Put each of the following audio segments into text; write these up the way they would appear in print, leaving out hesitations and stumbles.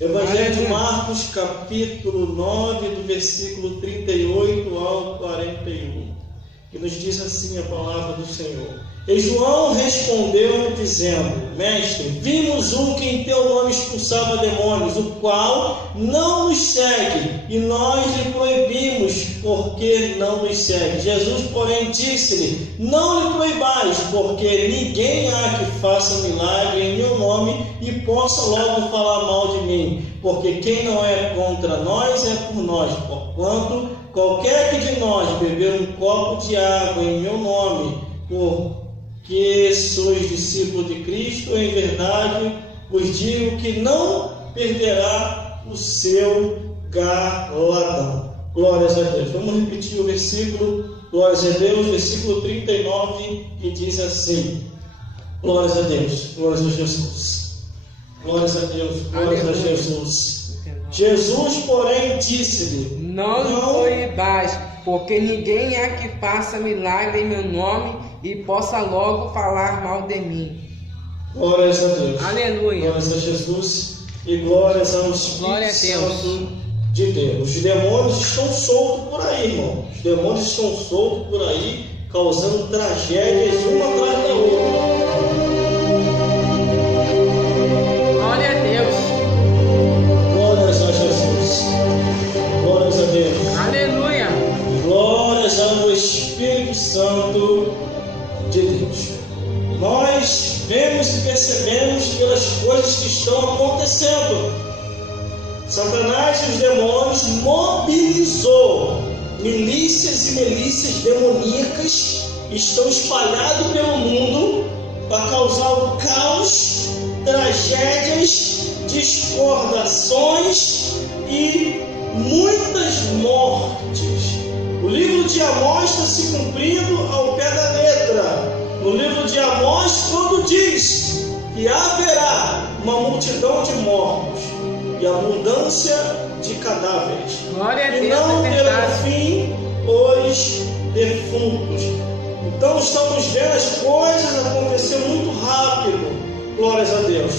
Evangelho de Marcos, capítulo 9, do versículo 38 ao 41, que nos diz assim a palavra do Senhor. E João respondeu dizendo: Mestre, vimos um que em teu nome expulsava demônios, o qual não nos segue, e nós lhe proibimos, porque não nos segue. Jesus, porém, disse-lhe: Não lhe proibais, porque ninguém há que faça milagre em meu nome e possa logo falar mal de mim, porque quem não é contra nós é por nós. Porquanto qualquer que de nós beber um copo de água em meu nome, porque sois discípulos de Cristo, em verdade vos digo que não perderá o seu galardão. Glórias a Deus. Vamos repetir o versículo, glórias a Deus, versículo 39, que diz assim: glórias a Deus, glórias a Jesus. Glórias a Deus, glórias a Jesus. Jesus, porém, disse-lhe: Não proibais, porque ninguém há que faça milagre em meu nome e possa logo falar mal de mim. Glórias a Deus. Aleluia. Glórias a Jesus e glórias ao Espírito Santo de Deus. Os demônios estão soltos por aí, irmão. Os demônios estão soltos por aí, causando tragédias uma atrás da outra. Glória a Deus. Glórias a Jesus. Glórias a Deus. Aleluia. Glórias ao Espírito Santo de Deus. Nós vemos e percebemos pelas coisas que estão acontecendo. Satanás e os demônios mobilizou milícias e milícias demoníacas, estão espalhados pelo mundo para causar o caos, tragédias, discordações e muitas mortes. O livro de Amós está se cumprindo ao pé da letra. No livro de Amós, quando diz que haverá uma multidão de mortos e abundância de cadáveres, Glória a e Deus, não é terão verdade. fim os defuntos. Então estamos vendo as coisas acontecer muito rápido. Glórias a Deus.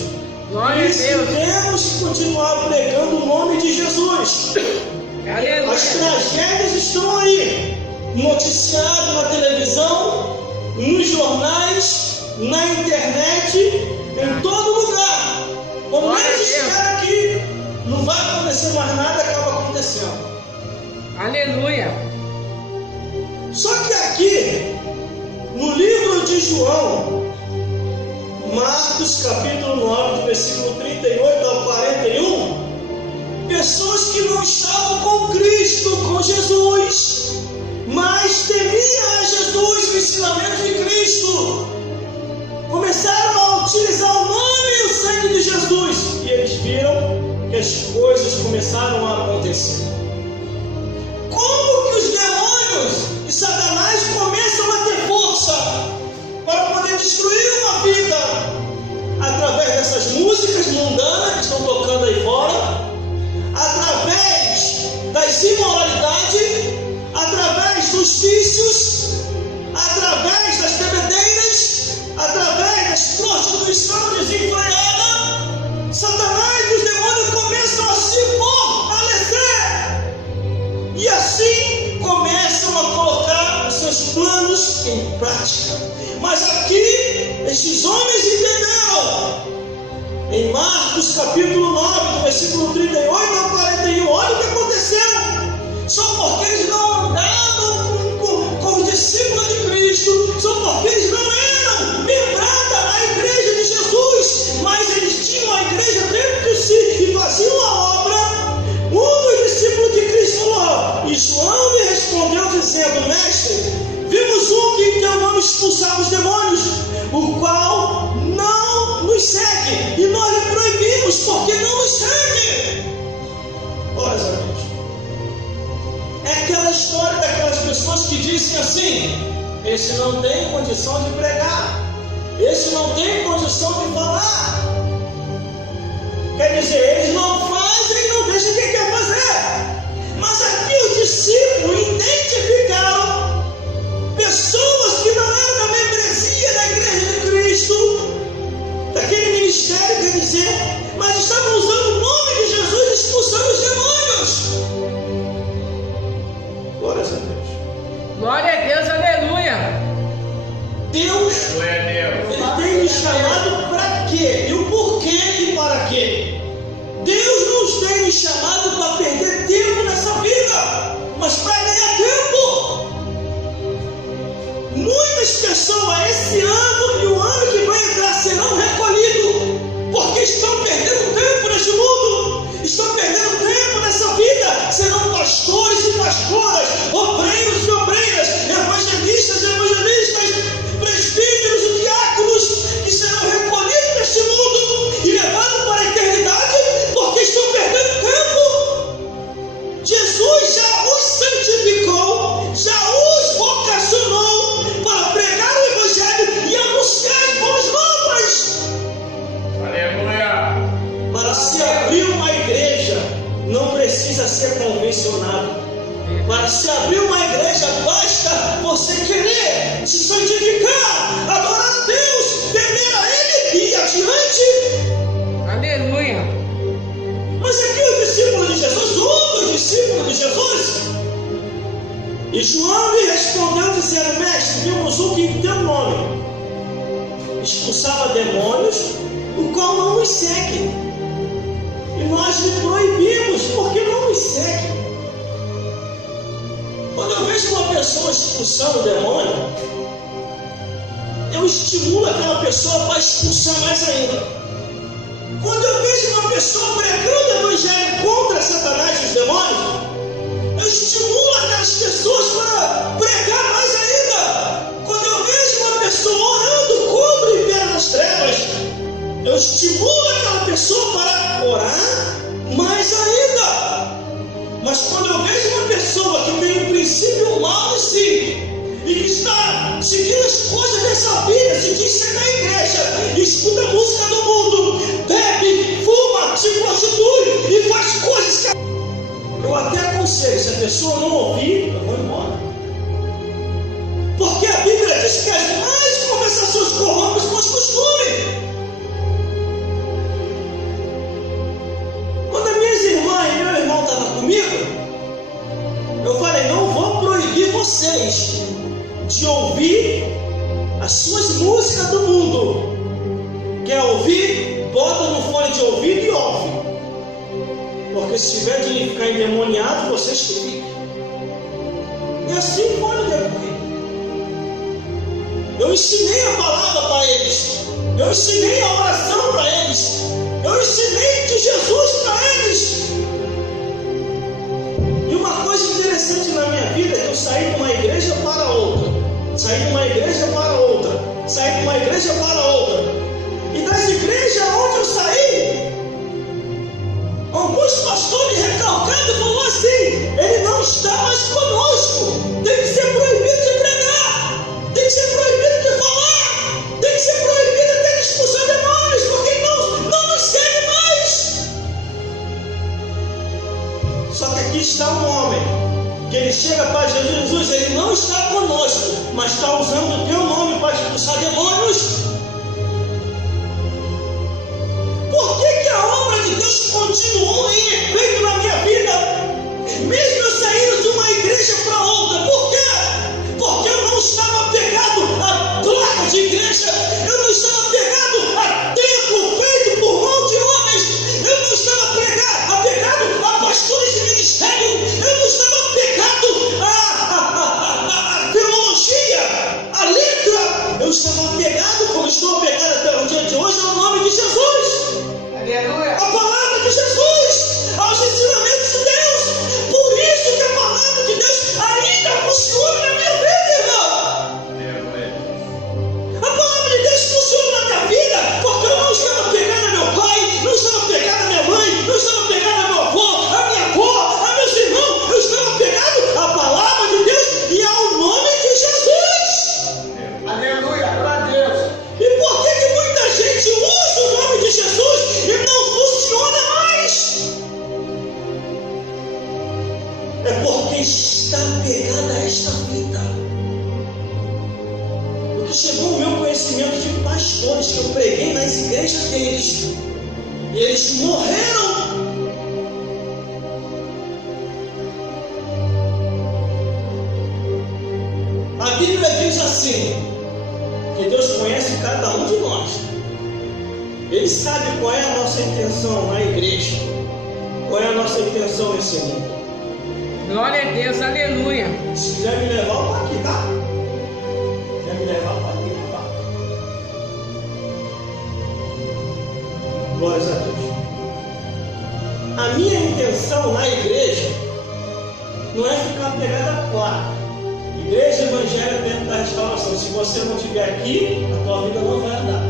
Glória a E se Deus. temos que continuar pregando o nome de Jesus. Aleluia. As tragédias estão aí, noticiado na televisão, nos jornais, na internet, em todo lugar. Quando eles chegarem aqui, não vai acontecer mais nada, acaba acontecendo. Aleluia. Só que aqui, no livro de João, Marcos capítulo 9, do versículo 38 ao 41, pessoas que não estavam com Cristo, com Jesus, mas temiam a Jesus, o ensinamento de Cristo, começaram a utilizar o nome e o sangue de Jesus, e eles viram que as coisas começaram a acontecer. Como que os demônios e Satanás começam a ter força para poder destruir uma vida? Através dessas músicas mundanas que estão tocando aí fora, através das imoralidades, através dos vícios, através das bebedeiras, através das prostituição desenfreada. Satanás e os demônios começam a se fortalecer e assim começam a colocar os seus planos em prática. Mas aqui estes homens entenderam. Em Marcos capítulo 9, do versículo 38 ao 41, olha o que aconteceu. Só porque eles não andavam com os discípulos de Cristo, só porque eles não eram membrados da igreja de Jesus, mas eles tinham a igreja dentro de si e faziam a obra. Um dos discípulos de Cristo falou, e João lhe respondeu dizendo: Mestre, vimos um que em teu nome expulsava os demônios, o qual não nos segue, e nós lhe proibimos, porque não nos segue. Olha, amigos, é aquela história daquelas pessoas que dizem assim: esse não tem condição de pregar, esse não tem condição de falar. Quer dizer, eles não fazem e não deixam quem quer fazer. Mas aqui os discípulos identificaram pessoas que não eram da membresia da igreja de Cristo, daquele ministério, quer dizer, mas estavam usando o nome de foi chamado para perder tempo nessa vida, mas para ganhar tempo. Muitas pessoas esse ano e o ano que vai entrar serão recolhidos, porque estão perdendo tempo neste mundo, estão perdendo tempo nessa vida. Serão pastores e pastoras, obreiros e obreiras, evangelistas e evangelistas, presbíteros e diáconos, que serão recolhidos neste mundo e levados para a eternidade, porque estão perdendo tempo. Jesus já os santificou, já os vocacionou para pregar o evangelho e anunciar as boas novas. Aleluia! Para se abrir uma igreja, não precisa ser convencionado. Para se abrir uma igreja, basta você querer se santificar, adorar a Deus, temer a Ele e ir adiante. Aleluia! Mas aqui o discípulo de Jesus, um dos discípulos de Jesus, e João lhe respondeu dizendo: Mestre, vimos um que em teu nome expulsava demônios, o qual não nos segue. E nós lhe proibimos, porque não nos segue. Quando eu vejo uma pessoa expulsando demônio, eu estimulo aquela pessoa para expulsar mais ainda. Quando eu vejo uma pessoa pregando o evangelho contra Satanás e os demônios, eu estimulo aquelas pessoas para pregar mais ainda. Quando eu vejo uma pessoa orando contra o império das trevas, eu estimulo aquela pessoa para orar mais ainda. Mas quando eu vejo uma pessoa que tem um princípio mau em si e que está seguindo as coisas dessa vida, se diz ser da igreja, escuta a música do mundo, bebe, fuma, se prostitui e faz coisas que eu até aconselho, se a pessoa não ouvir, eu vou embora. Porque a Bíblia diz que as mais conversações corrompem os bons costumes. Quando as minhas irmãs e meu irmão estavam comigo, eu falei: não vou proibir vocês de ouvir as suas músicas do mundo. Quer ouvir? Bota no fone de ouvido e ouve. Porque se tiver de ficar endemoniado, vocês que fiquem. E assim foi no decorrer. Eu ensinei a palavra para eles. Eu ensinei a oração para eles. Eu ensinei de Jesus para eles. E uma coisa interessante na minha vida é que eu saí de uma igreja para outra. Saí de uma igreja para outra. Saí de uma igreja para outra. E das igrejas onde eu saí, alguns pastores recalcados falaram assim: ele não está mais conosco. Tem que ser proibido de pregar. Tem que ser proibido de falar. Tem que ser proibido até de expulsar demônios, porque ele não nos segue mais. Só que aqui está um homem que ele chega para Jesus: ele não está conosco, mas está usando o teu nome para expulsar demônios. Por que a obra de Deus continuou em efeito na minha vida, mesmo eu saindo de uma igreja para outra? Por quê? Porque eu não estava apegado à placa de igreja, eu não estava apegado a templo feito por mão de homens, eu não estava apegado a pastores de ministério, eu não estava apegado à teologia, à letra, eu estava apegado, como estou apegado até o dia de hoje, ao nome de Jesus. Aleluia! A palavra de Jesus, aos ensinamentos de Deus. Por isso que a palavra de Deus ainda funciona na minha vida, irmão. A palavra de Deus funciona na minha vida porque eu não estava pegando a meu pai, não estava pegando a minha mãe, não estava pegando a meu avô, a minha avó, a meus irmãos. Eu estava pegado à palavra de Deus e ao nome de Jesus. Aleluia, glória a Deus. E por que muita gente usa o nome de Jesus e não funciona mais? É porque está pegada a esta vida. Porque chegou o meu conhecimento de pastores que eu preguei nas igrejas deles. E eles morreram. A Bíblia diz assim: que Deus conhece cada um de nós. Ele sabe qual é a nossa intenção na igreja. Qual é a nossa intenção nesse mundo? Glória a Deus, aleluia. Se quiser me levar, eu estou aqui, tá? Se quiser me levar, eu estou aqui, tá? Glórias a Deus. A minha intenção na igreja não é ficar pegado à placa. Igreja Evangélica dentro da restauração. Se você não estiver aqui, a tua vida não vai andar.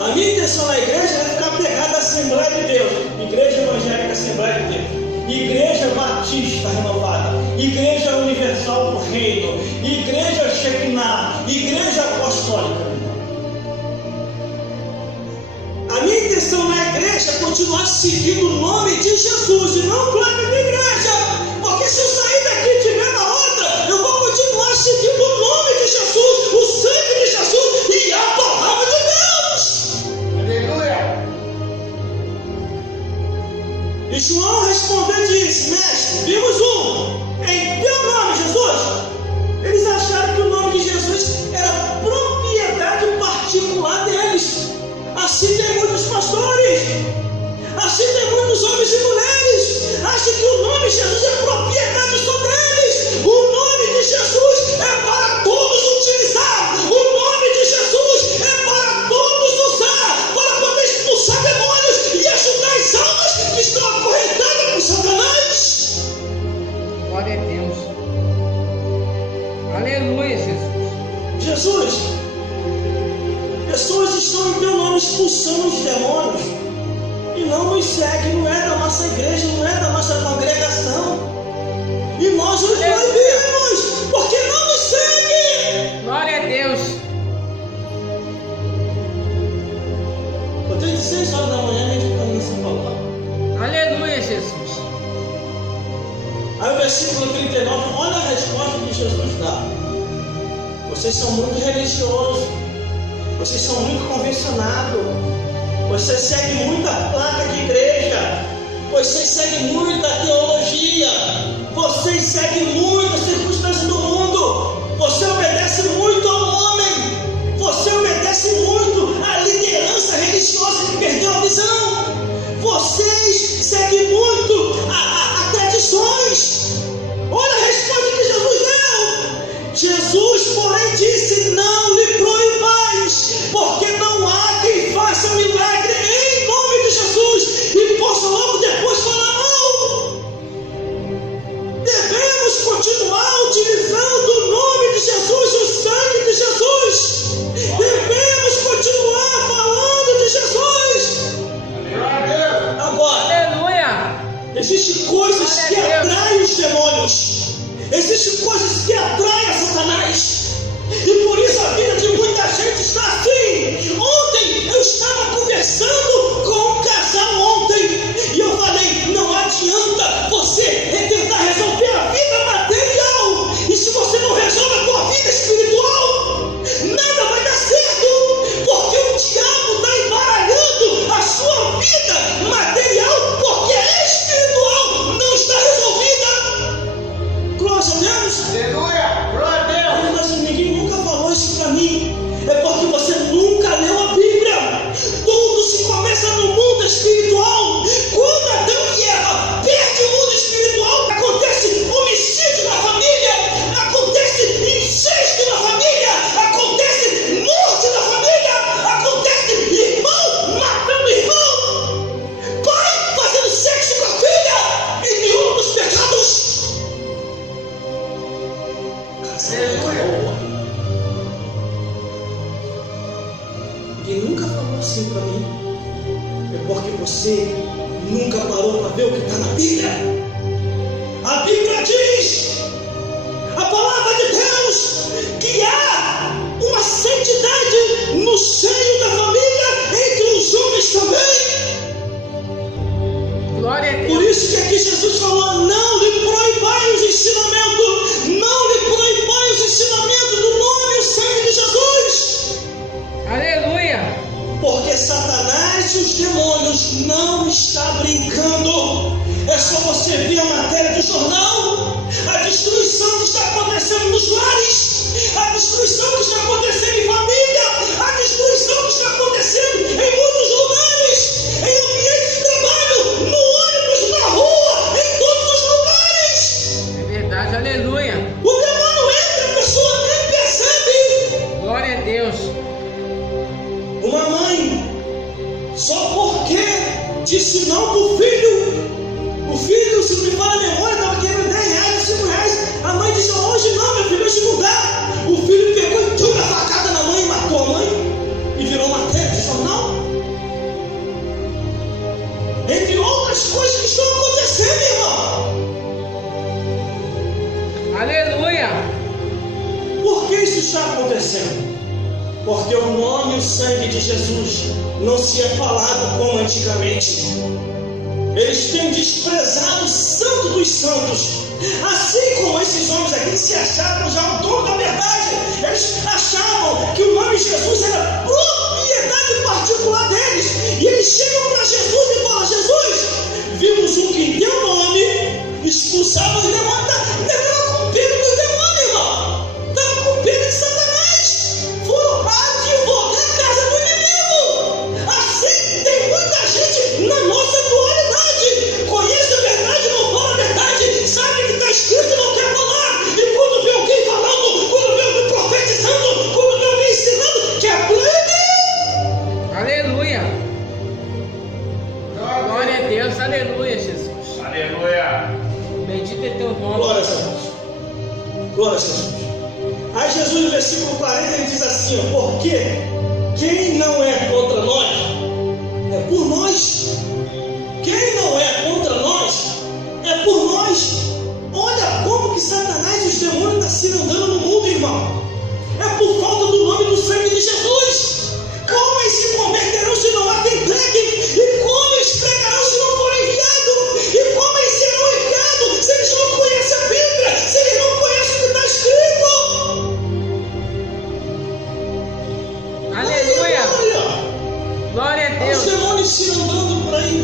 A minha intenção na igreja é ficar pegado à Assembleia de Deus. Igreja Evangélica, Assembleia de Deus. Igreja Batista Renovada. Igreja Universal do Reino. Igreja Shekinah. Igreja Apostólica. A minha intenção na igreja é continuar seguindo o nome de Jesus e não placa de igreja. Porque se eu sair daqui e estiver na outra, eu vou continuar seguindo o nome de Jesus, o sangue de Jesus e a palavra de Deus. Aleluia. E João respondeu e disse: Mestre, vimos em teu nome, Jesus. Eles acharam que o nome de Jesus era propriedade particular deles. Assim tem muitos pastores, assim tem muitos homens e mulheres, acham que o nome de Jesus é propriedade só deles. O nome de Jesus é para todos utilizar, o nome de Jesus é para todos usar, para poder expulsar demônios e ajudar as almas que estão acorrentadas por Satanás. Glória a Deus. Aleluia, Jesus. Jesus, pessoas estão em teu nome expulsando os demônios e não nos seguem, não é da nossa igreja, não é da nossa congregação. E nós os proibimos, porque não nos seguem. Glória a Deus. Eu tenho 16 horas da manhã meditando nessa palavra. Aleluia, Jesus. Aí o versículo 39, olha a resposta que Jesus dá. Vocês são muito religiosos. Vocês são muito convencionados. Vocês seguem muita placa de igreja. Vocês seguem muita teologia. Vocês seguem muitas circunstâncias do mundo. Você obedece muito ao homem. Você obedece muito à liderança religiosa que perdeu a visão. Vocês seguem muito a tradições. Olha a resposta que Jesus deu. Jesus, porém, disse: não lhe proibais, porque não há quem faça milagre em nome de Jesus e possa logo depois falar mal. Devemos continuar utilizando o nome de Jesus, o sangue de Jesus. Devemos continuar falando de Jesus. Agora, Aleluia. existem coisas que atraem os demônios. Existem coisas que atraem a Satanás. E por isso a vida de muita gente está assim. Ontem eu estava conversando com um casal ontem. E eu falei: não adianta você tentar resolver a vida material. E se você não resolve a tua vida espiritual, nada vai dar certo. Porque o diabo está embaralhando a sua vida material, porque a espiritual não está resolvida. Glória a Deus. Aleluia. Glória a Deus. Mas ninguém nunca falou isso para mim. É porque você nunca leu a Bíblia. Tudo se começa no mundo espiritual. Quando Adão e Eva perdem o mundo espiritual, acontece homicídio na família, acontece incesto na família, acontece morte na família, acontece irmão matando irmão, pai fazendo sexo com a filha, entre outros pecados. Ninguém nunca falou assim para mim. É porque você nunca parou para ver o que está na Bíblia. A Bíblia diz, a palavra de Deus, que há uma santidade no seio da família, entre os homens também. Glória a Por Deus. isso que aqui Jesus falou: não lhe proibai os ensinamentos, não lhe proibai os ensinamentos do nome e o sangue de Jesus. Aleluia. Porque Satanás e os demônios não estão brincando. É só você ver a matéria do jornal, a destruição que está acontecendo nos lares, a destruição que está acontecendo em família, a destruição que está acontecendo em muitos lugares, em ambientes de trabalho, no ônibus, Porque o nome e o sangue de Jesus não se é falado como antigamente. Eles têm desprezado o santo dos santos. Assim como esses homens aqui se achavam já o dono da verdade. Eles achavam que o nome de Jesus era propriedade particular deles. E eles chegam para Jesus e falam: Jesus, vimos um que em teu nome expulsava os demônios. Estava com pena dos demônios, irmão. Estava com pena de Satanás. Foram advogar a casa do inimigo. Assim tem muita gente na nossa atualidade. Conhece a verdade, não fala a verdade. Sabe o que está escrito e não quer falar. E quando vê alguém falando, quando vê alguém profetizando, quando vê alguém ensinando, quer proibir. Aleluia. Glória a Deus. Aleluia, Jesus. Aleluia. Bendito é teu nome. Glória a Jesus. Glória a Jesus. Aí Jesus, no versículo 40, ele diz assim: ó, porque quem não é contra nós, é por nós. Quem não é contra nós, é por nós. Olha como que Satanás e os demônios estão se andando no mundo, irmão. É por falta do nome e do sangue de Jesus. Como eles se converterão se não há quem pregue? E como eles pregarão se não forem enviados? E como eles serão enviados se eles não conhecem a Bíblia? Se eles não conhecem o que está escrito? Aleluia. Glória a Deus. Os demônios se andando por aí.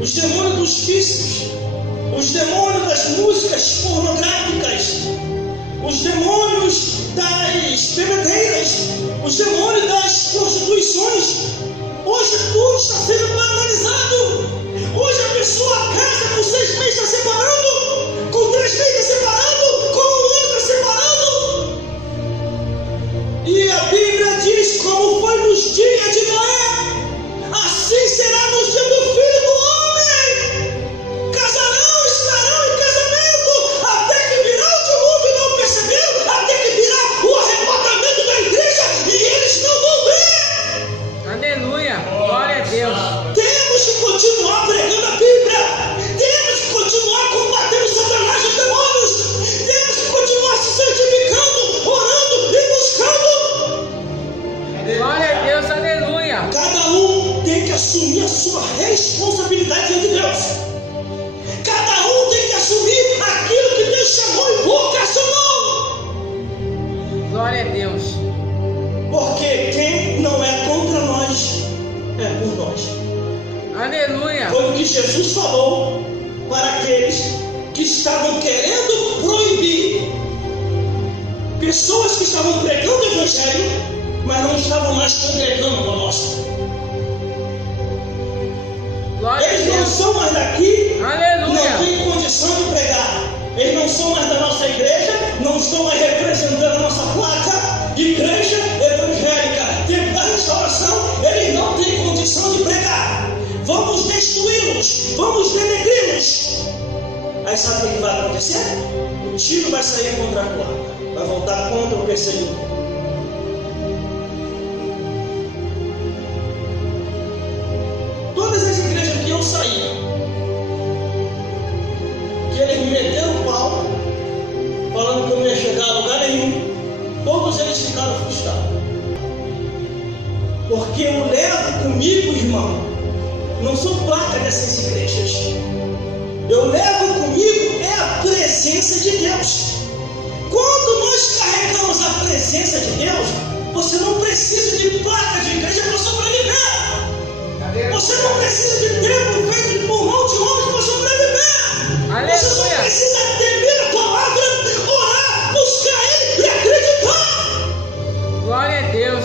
Os demônios dos vícios. Os demônios das músicas pornográficas. Os demônios das bebedeiras. Os demônios das prostituições. Hoje tudo está sendo banalizado. Hoje a pessoa casa com 6 meses está separando, com 3 meses está separando, com 1 ano está separando. E a Bíblia diz como foi nos dias de Noé, assim será nos dias do Filho do Homem. Casarão, estarão em casamento, até que virá o dilúvio e não perceberam, até que virá o arrebatamento da igreja e eles não vão ver. Aleluia. Glória a Deus. Temos que continuar pregando a Bíblia. Temos que continuar combatendo Satanás e os demônios. Temos que continuar se santificando, orando e buscando. Glória a Deus. Aleluia. Cada um tem que assumir a sua responsabilidade diante de Deus. Cada um tem que assumir aquilo que Deus chamou e vocacionou. Glória a Deus. Porque quem não é contra nós, é por nós. Aleluia. Foi o que Jesus falou para aqueles que estavam querendo proibir. Pessoas que estavam pregando o Evangelho, mas não estavam mais congregando conosco. Glória a Eles não Deus. são mais daqui, Aleluia. não têm condição de pregar. Eles não são mais da nossa igreja, não estão mais representando a nossa placa, igreja evangélica, tempo da restauração. Eles não têm condição de pregar. Vamos destruí-los, vamos denegri-los. Aí sabe o que vai acontecer? O tiro vai sair contra a placa, vai voltar contra o perseguidor. Todas as igrejas que eu saí, que eles me meteram o pau, falando que eu não ia chegar a lugar nenhum, todos eles ficaram frustrados. Porque eu levo comigo, irmão, não são placas dessas igrejas. Eu levo comigo é a presença de Deus. Quando nós carregamos a presença de Deus, você não precisa de placa de igreja para sobreviver. Você não precisa de tempo feito por mão de homens para sobreviver. Aleluia. Você só precisa temer a palavra, orar, buscar Ele e acreditar. Glória a Deus.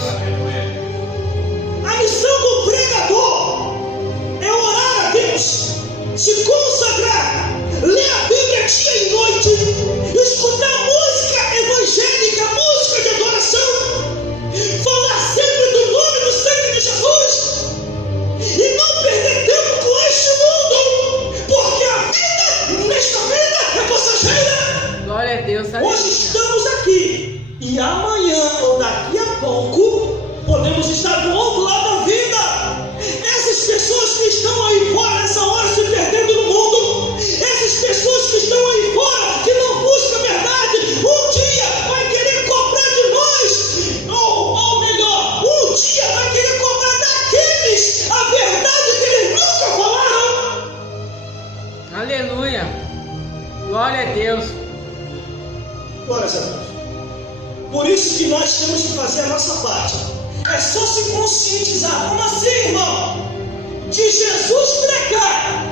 A missão do pregador é orar a Deus, se consagrar, ler a Bíblia dia e noite, escutar música evangélica, música de adoração, falar sempre do nome e do sangue de Jesus e não perder tempo com este mundo, porque a vida, nesta vida, é passageira. Glória a Deus. Hoje Aleluia. estamos aqui e amanhã ou daqui a pouco podemos estar do outro lado da vida. Essas pessoas que estão aí fora nessa hora se perdendo no mundo, essas pessoas que estão aí fora que não buscam a verdade, um dia vai querer cobrar de nós ou Aleluia. Glória a Deus. Glória a Deus. Por isso que nós temos que fazer a nossa parte. É só se conscientizar. Como assim, irmão? De Jesus para cá.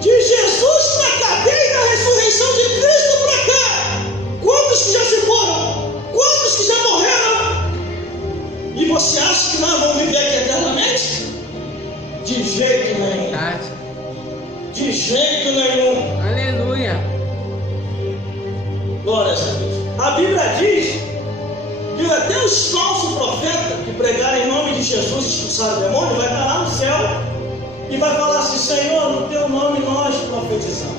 De Jesus para cá. Desde a ressurreição de Cristo para cá. Quantos que já se foram? Quantos que já morreram? E você acha que nós vamos viver aqui eternamente? De jeito nenhum. Verdade. De jeito nenhum. Aleluia. Glória a Deus. A Bíblia diz que até os falsos profetas que pregarem em nome de Jesus expulsaram o demônio vai estar lá no céu e vai falar assim: Senhor, no teu nome nós profetizamos.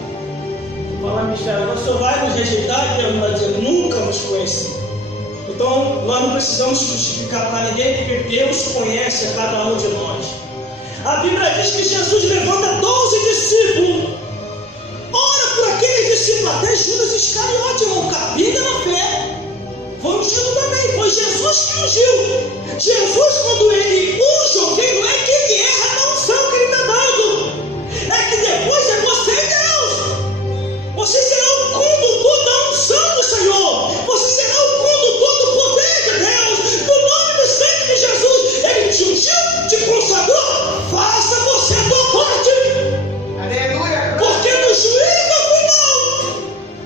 Falar mistério, o Senhor vai nos rejeitar e Deus vai dizer: nunca nos conheci. Então nós não precisamos justificar para ninguém, porque Deus conhece a cada um de nós. A Bíblia diz que Jesus levanta 12 discípulos. Ora por aqueles discípulos, até Judas Iscariote, irmão, cabiga na fé. Foi ungido também, foi Jesus que ungiu. Jesus, quando ele unge alguém, não é que ele erra na unção que ele está dando. É que depois é você e Deus. Você será o condutor da unção do Senhor. Você será o condutor do poder de Deus. No nome do sangue de Jesus, ele te ungiu, te consagrou. Faça você a tua parte. Aleluia. Porque no juízo final,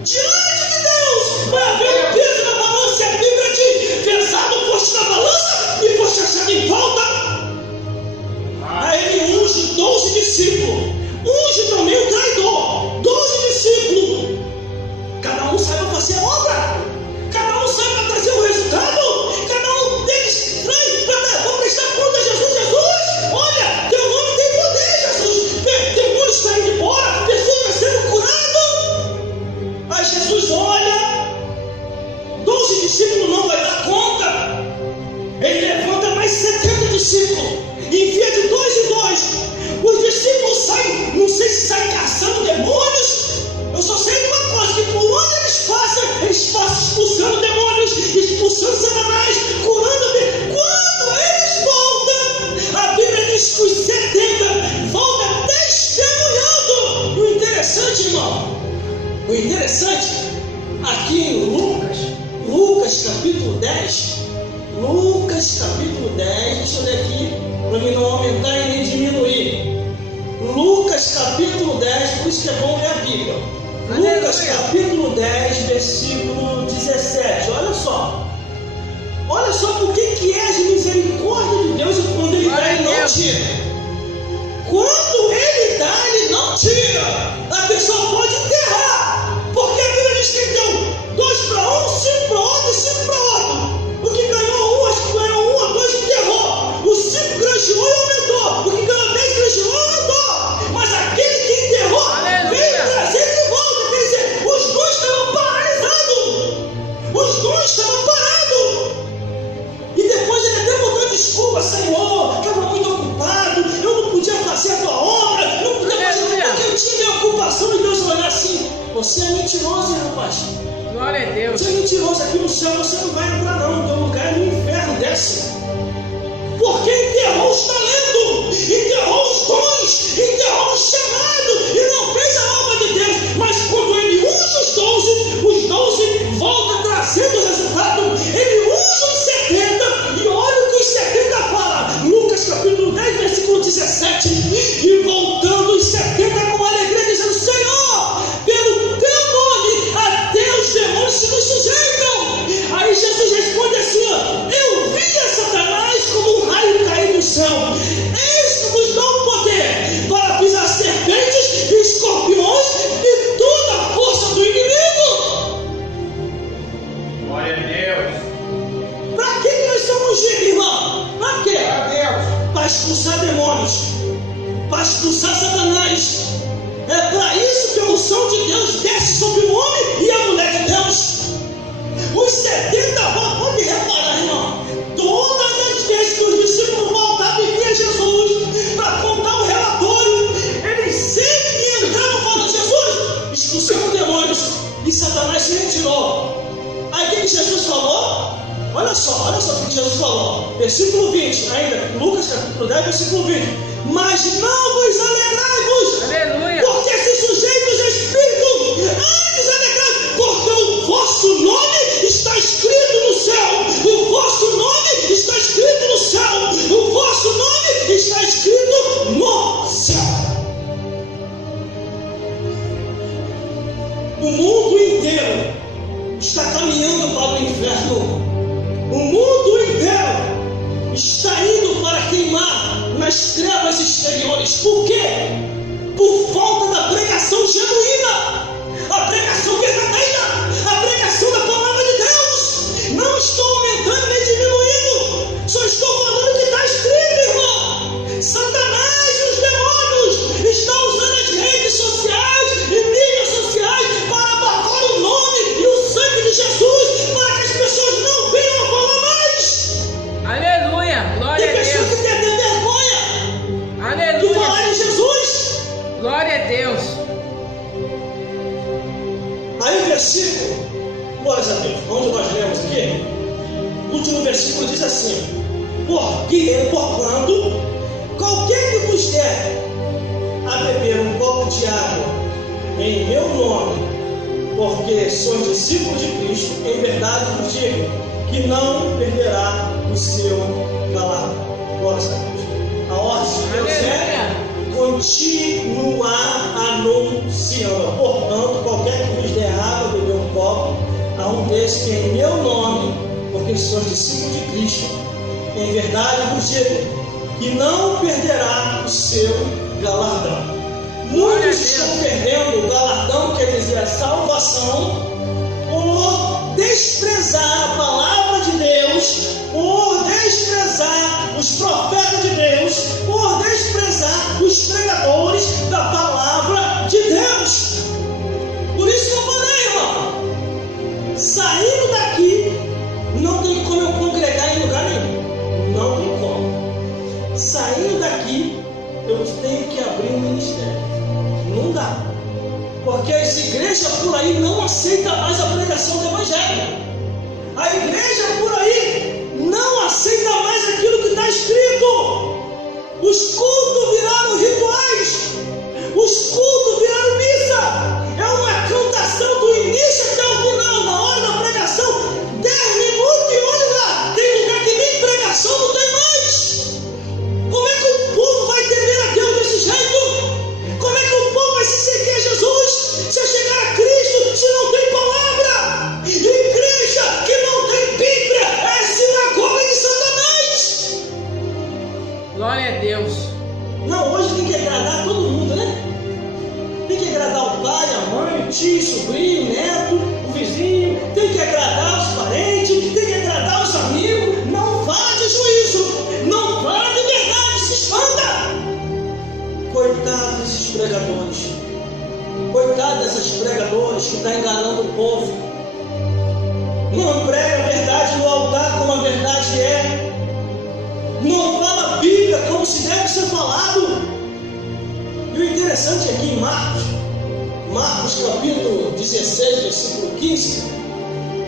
diante de Deus, vai haver um peso na balança. E a Bíblia diz: pesado foste na balança e foste achado em falta. Aí ele unge 12 discípulos. Unge também o traidor. 12 discípulos. Cada um saiba fazer a obra. Cada um saiba trazer o resultado. Cada um deles vai prestar conta a Jesus. Jesus, olha, teu nome tem poder, Jesus. Demônios saindo embora, pessoas sendo curadas. Aí Jesus olha, 12 discípulos não vai dar conta. Ele levanta mais 70 discípulos, envia de 2 em 2. Os discípulos saem, não sei se saem caçando demônios. Eu só sei de uma coisa: que por onde eles passam expulsando demônios, expulsando Satanás, curando. Quando eles voltam, a Bíblia diz que os 70 voltam testemunhando. E o interessante, irmão, aqui em Lucas capítulo 10, deixa eu ler aqui, para mim não aumentar e nem diminuir. Lucas capítulo 10, por isso que é bom ler a Bíblia. Lucas capítulo 10, versículo 17, olha só. Olha só por que é as misericórdias de Deus, e quando ele dá, ele não tira. Quando ele dá, ele não tira. A pessoa pode enterrar, porque a Bíblia diz que ele deu 2 para um, 5 para outro e 5 para outro. O que ganhou 1, acho que ganhou 1 ou 2, enterrou. O 5 granjeou e aumentou. O que ganhou 10 granjeou e aumentou. Mas aquele que enterrou veio trazer de volta. Quer dizer, os dois estavam paralisados. Os dois estavam parados. E depois ele até botou desculpa: Senhor, estava muito ocupado, eu não podia fazer a tua obra, não podia fazer porque eu tinha minha ocupação. E Deus olhar assim: você é mentiroso, hein, rapaz? Glória a Deus. Você é mentiroso, aqui no céu você não vai entrar não, o teu lugar é no inferno, desce. Porque enterrou os talentos, enterrou os dons, enterrou o chamado e não fez a obra de Deus. Mas quando ele usa os 12 voltam trazendo resultado. Ele usa os 70 e olha o que os 70 falam. Lucas capítulo 10, versículo 17. E voltando os 70 com alegria, dizendo: Senhor, pelo teu nome até os demônios se nos sujeitam. Aí Jesus responde assim: eu via Satanás como um raio cair do céu. Eis que vos dou o poder para pisar serpentes e escorpiões e toda a força do inimigo. Glória a Deus. Para que nós somos ungidos, irmão? Para quê? Glória a Deus. Para expulsar demônios, para expulsar Satanás. É para isso que a unção de Deus desce sobre o homem e a mulher de Deus. Os 70 pode reparar, irmão. Todas as vezes que os discípulos voltavam e via Jesus para contar o relatório, eles sempre entravam falando: Jesus, expulsamos demônios e Satanás se retirou. Aí o que Jesus falou? Olha só o que Jesus falou. Versículo 20, ainda, Lucas capítulo 10, versículo 20. Mas não vos alegrai-vos, Aleluia. porque inteiro está caminhando para o inferno. O mundo inteiro está indo para queimar nas trevas exteriores. Por quê? Por falta da pregação genuína, a pregação verdadeira, a pregação da palavra de Deus. Não estou aumentando nem diminuindo, só estou falando o que está escrito, irmão. Satanás e os demônios estão usando as redes sociais e mídias sociais para abafar o nome e o sangue de Jesus, para que as pessoas não venham a falar mais. Aleluia, glória a Tem pessoas Deus. que têm até vergonha de Aleluia, falar em Jesus. glória a Deus. Aí o versículo, glória a Deus, onde nós lemos aqui, o último versículo diz assim: porquanto qualquer que vos der a beber um copo de água em meu nome, porque sois discípulos de Cristo, em verdade vos digo que não perderá o seu galardão. Glória a Deus. A ordem de Deus é continuar anunciando. Portanto, qualquer que vos der água, beber um copo, a um desses que em meu nome, porque sois discípulos de Cristo, em verdade vos digo que não perderá o seu galardão. Muitos estão perdendo o galardão, quer dizer, a salvação, por desprezar a palavra de Deus, por desprezar os profetas de Deus, por desprezar os pregadores da palavra de Deus. Por isso que eu falei, irmão, saindo daqui, não tem como eu congregar em lugar nenhum. Não tem como. Saindo daqui, eu tenho que abrir um ministério. Não dá. Porque as igrejas por aí não aceitam mais a pregação do Evangelho. A igreja por aí não aceita mais aquilo que está escrito. Os cultos viraram rituais. Os cultos viraram missa. É uma cantação do início até o final. Na hora da pregação, 10 minutos e olha lá. Tem lugar que nem pregação não tem mais. Como é que o povo vai temer a Deus desse jeito? Como é que o povo vai se seguir a Jesus se chegar a Cristo se não tem palavra? Igreja que não tem Bíblia é sinagoga de Satanás. Glória a Deus. Não, hoje tem que agradar todo mundo, né? Tem que agradar o pai, a mãe, o tio, o sobrinho, o neto, o vizinho. Tem que agradar os parentes, tem que agradar os amigos. Não fala de juízo, não fala de verdade, se espanta. Coitado desses pregadores. Coitado dessas pregadoras que estão enganando o povo. Não prega a verdade no altar como a verdade é. Não fala a Bíblia como se deve ser falado. E o interessante é que em Marcos capítulo 16, versículo 15,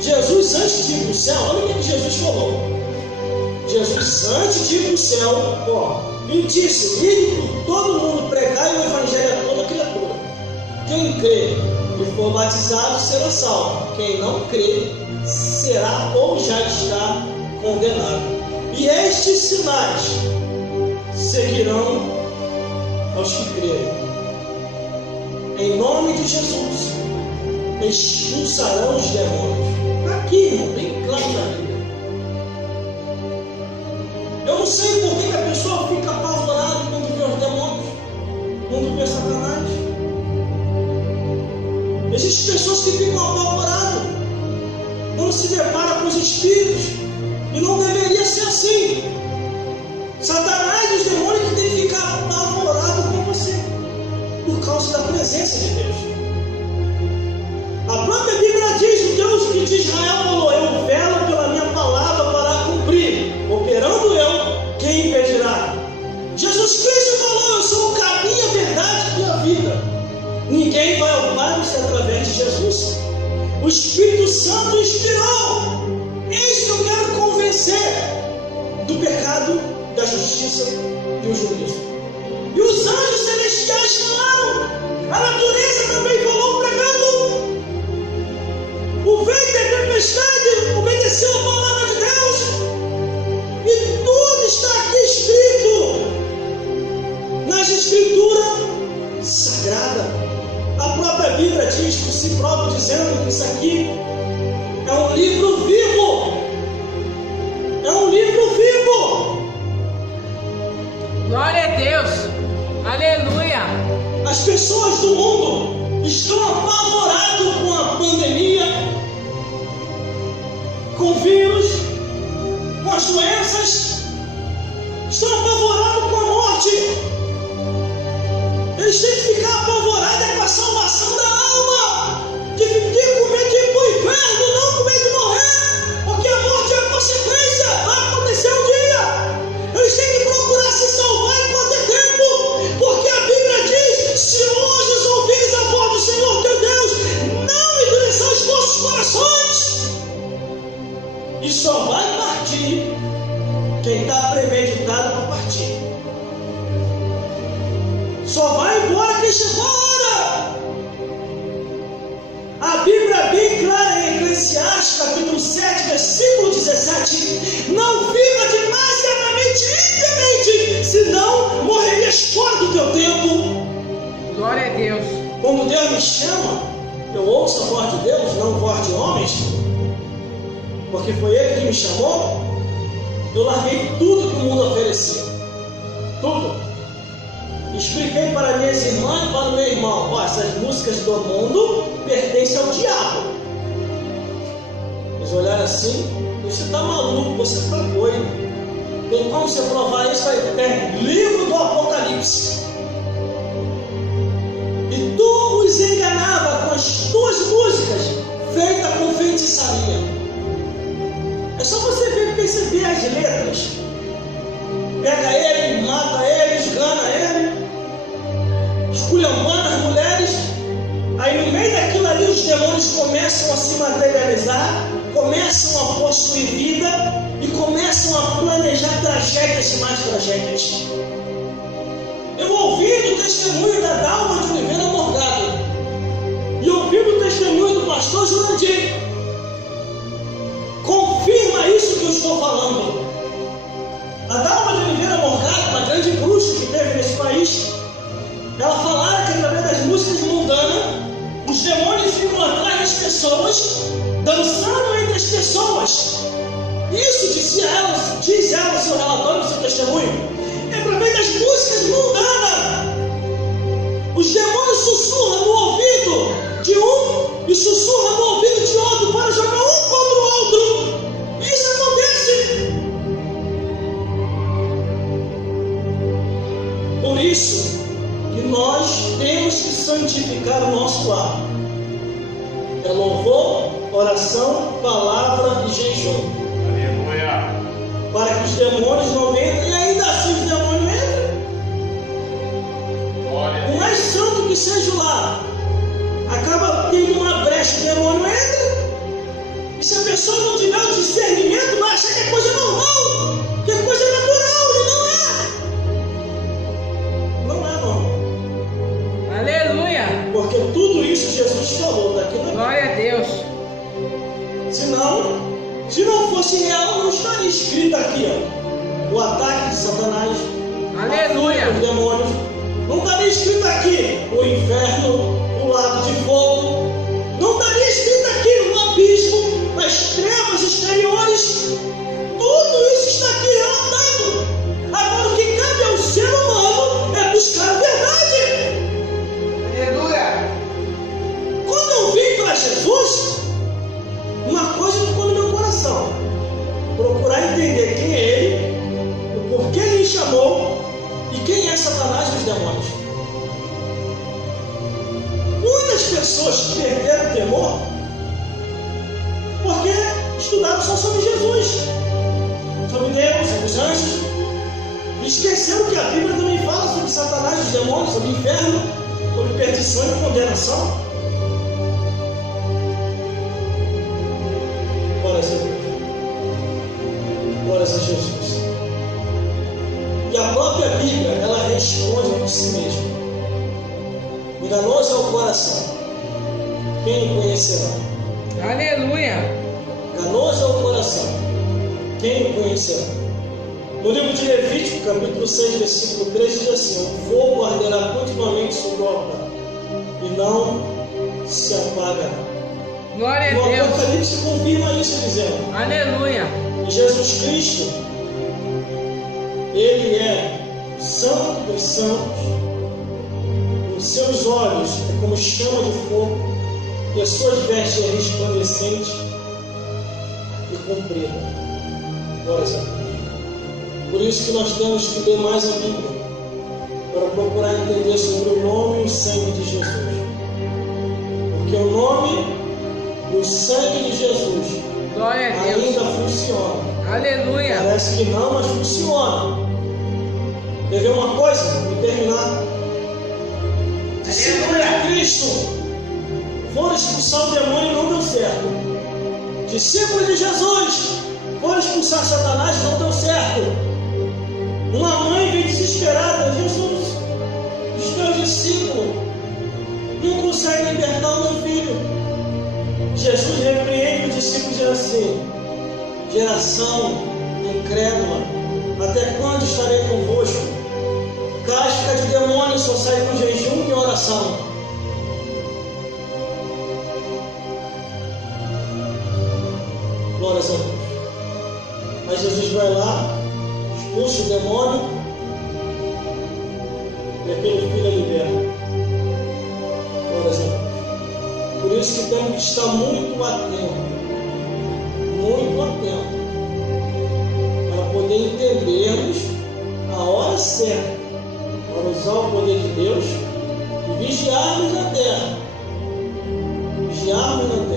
Jesus antes de ir para o céu, olha o que Jesus falou. Jesus antes de ir para o céu, ele disse: ide por todo mundo, pregai o evangelho a toda criatura. Quem crê e for batizado será salvo. Quem não crê será ou já está condenado. E estes sinais seguirão aos que crerem. Em nome de Jesus, expulsarão os demônios. Aqui, irmão, bem claro na Bíblia. Eu não sei por que a pessoa fica apavorada quando vê os demônios, quando vê Satanás. Existem pessoas que ficam apavoradas quando se deparam com os espíritos, e não deveria ser assim. Satanás e os demônios que têm que ficar apavorados com você, por causa da presença de Deus. A própria Bíblia diz: o Deus de Israel falou: eu velo pela minha palavra para cumprir. Operando eu, quem impedirá? Jesus Cristo falou: eu sou o caminho, a verdade e a vida. Ninguém vai ao Pai se através de Jesus. O Espírito Santo inspirou. Isso que eu quero convencer do pecado, da justiça e do juízo. E os anjos celestiais falaram. A natureza também falou pregando. O vento e a tempestade obedeceu a palavra de Deus. E tudo está aqui escrito nas escrituras sagradas. A própria Bíblia diz por si própria, dizendo que aqui é um livro vivo. É um livro vivo. Glória a Deus. Aleluia. As pessoas do mundo estão apavoradas com a pandemia, com o vírus, com as doenças. Estão apavorados com a morte. Eles têm que ficar apavorados com a salvação da alma, de com medo de ir para o inferno, não com medo de morrer, porque a morte é a consequência, vai acontecer um dia. Eles têm que procurar se salvar enquanto é tempo, porque a Bíblia diz: se hoje ouvires a voz do Senhor teu Deus, não endureçam os vossos corações. E só vai partir quem está premeditado para partir. Só vai embora quem chegou a hora. A Bíblia é bem clara em Eclesiastes, capítulo 7, versículo 17: não viva demasiadamente impiamente, senão morrerias fora do teu tempo. Glória a Deus. Quando Deus me chama, eu ouço a voz de Deus, não a voz de homens, porque foi Ele que me chamou. Eu larguei tudo que o mundo oferecia, tudo. Expliquei para minhas irmãs e para o meu irmão: ó, essas músicas do mundo pertencem ao diabo. Eles olharam assim: você está maluco, você está doido. Tem como você provar isso aí? É livro do Apocalipse. E tu os enganava com as tuas músicas feitas com feitiçaria. É só você ver e perceber as letras. Pega ele, mata ele, esgana ele, esculhambando as mulheres. Aí no meio daquilo ali os demônios começam a se materializar, começam a possuir vida e começam a planejar tragédias e mais tragédias. Eu ouvi o testemunho da Dalma de Oliveira Morgado e ouvi o testemunho do pastor Jurandir. Confirma isso que eu estou falando. A Dalma de Oliveira Morgado, uma grande bruxa que teve nesse país, ela falava que através das músicas mundanas, os demônios ficam atrás das pessoas, dançando entre as pessoas. Isso diz ela no seu relatório, no seu testemunho. É através das músicas mundanas. Os demônios sussurram no ouvido de um e sussurram no ouvido de outro para jogar um contra o outro. Isso acontece. Por isso que nós temos que santificar o nosso lar. É louvor, oração, palavra e jejum. Aleluia. Para que os demônios não entrem. E ainda assim os demônios entram. O mais santo que seja lá, acaba tendo uma brecha, o demônio entra. E se a pessoa não tiver o discernimento, vai achar que é coisa normal, que é coisa natural, e não é. Não é, não. Aleluia. Porque tudo isso Jesus falou daqui na Glória a Deus. Senão, se não fosse real, não estaria escrito aqui, ó, o ataque de Satanás, Aleluia. os demônios. Não estaria escrito aqui o inferno, o lago de fogo. Não estaria escrito aqui o abismo, as trevas exteriores. Tudo isso está aqui relatado. Agora, o que cabe ao ser humano é buscar a verdade. Aleluia. Quando eu vim para Jesus, uma coisa ficou no meu coração: procurar entender quem é Ele, o porquê Ele me chamou e quem é Satanás e os demônios. Muitas pessoas perderam o temor porque estudaram só sobre Jesus, sobre Deus, sobre os anjos. Esqueceram que a Bíblia também fala sobre Satanás, os demônios, sobre o inferno, sobre perdição e condenação. Glórias a Deus. Glórias a Jesus. E a própria Bíblia, ela responde por si mesma. Enganoso é o coração, quem o conhecerá? Aleluia. Enganoso é o coração, quem o conhecerá? No livro de Levítico, capítulo 6, versículo 3, diz assim: o fogo arderá continuamente sobre o altar e não se apagará. Glória No a Deus. Apocalipse confirma isso, dizendo: Aleluia. Jesus Cristo, Ele é Santo dos Santos, os seus olhos é como chama de fogo, e as suas vestes é resplandecente e comprida. Glória a Deus. Por isso que nós temos que ler mais a Bíblia, para procurar entender sobre o nome e o sangue de Jesus. Porque o nome e o sangue de Jesus Glória a Deus. ainda funciona. Aleluia. Parece que não, mas funciona. Quer ver uma coisa? Vou terminar. Discípulos de Cristo foram expulsar o demônio e não deu certo. Discípulos de Jesus foram expulsar Satanás e não deu certo. Uma mãe vem desesperada: Jesus, os meus discípulos não conseguem libertar o meu filho. Jesus repreende os discípulos e diz assim: geração incrédula, até quando estarei convosco? Casca de demônio só sai com jejum e oração. Glória a Deus. Mas Jesus vai lá, expulsa o demônio e aquele filho é liberto. Glória a Deus. Por isso que temos que estar muito atentos, para poder entendermos a hora certa, para usar o poder de Deus e vigiarmos na terra. Vigiarmos na terra.